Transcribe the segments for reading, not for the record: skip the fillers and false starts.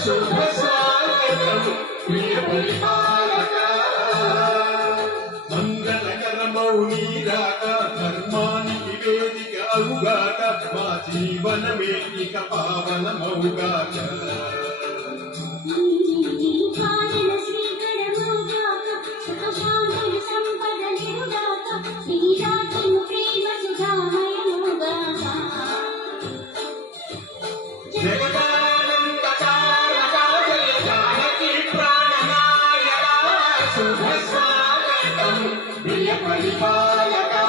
शुभ स्वागतं प्रिय परिपालका मंगलकरमौनीराक धर्माనికి వేదిక అవుగాక మా జీవనమే ఇక పావనమౌగాక शुभ स्वागतं प्रिय परिपालका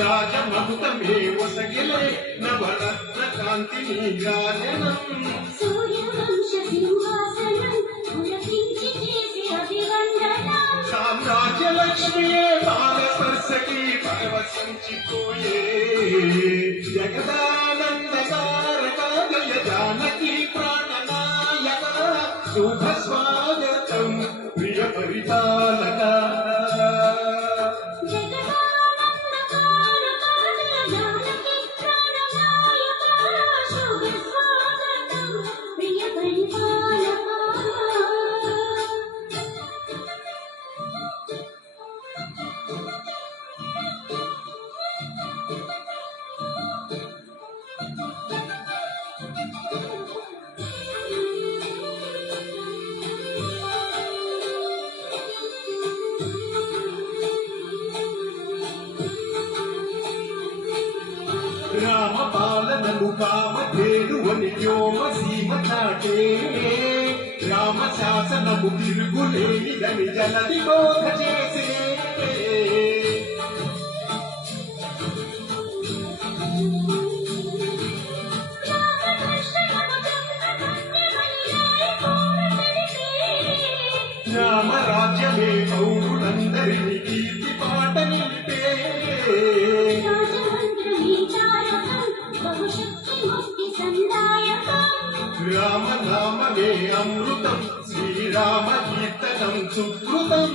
రాజమహుతమే ఒసగిలే నవరత్న కాంతి నీరాజనం సూర్యవంశ సింహాసనం పులకించి చేసే అభివందనం సామ్రాజ్యలక్ష్మియే బాలస్పర్శకి పరవశించిపోయే జగదానందకారక జయ జానకి ప్రాణనాయక శుభ స్వాగతం ప్రియ పరిపాలక రామ పాలనలు కామధేనువని వ్యోమ సీమ చాటే రామ శాసనము తిరుగులేనిదని జనది బోధ చేసే రామ రాజ్యమే పౌరులందరినీ కీర్తి పాట నిలిపే రామ నామమే అమృతం శ్రీరామ కీర్తనం సుకృతం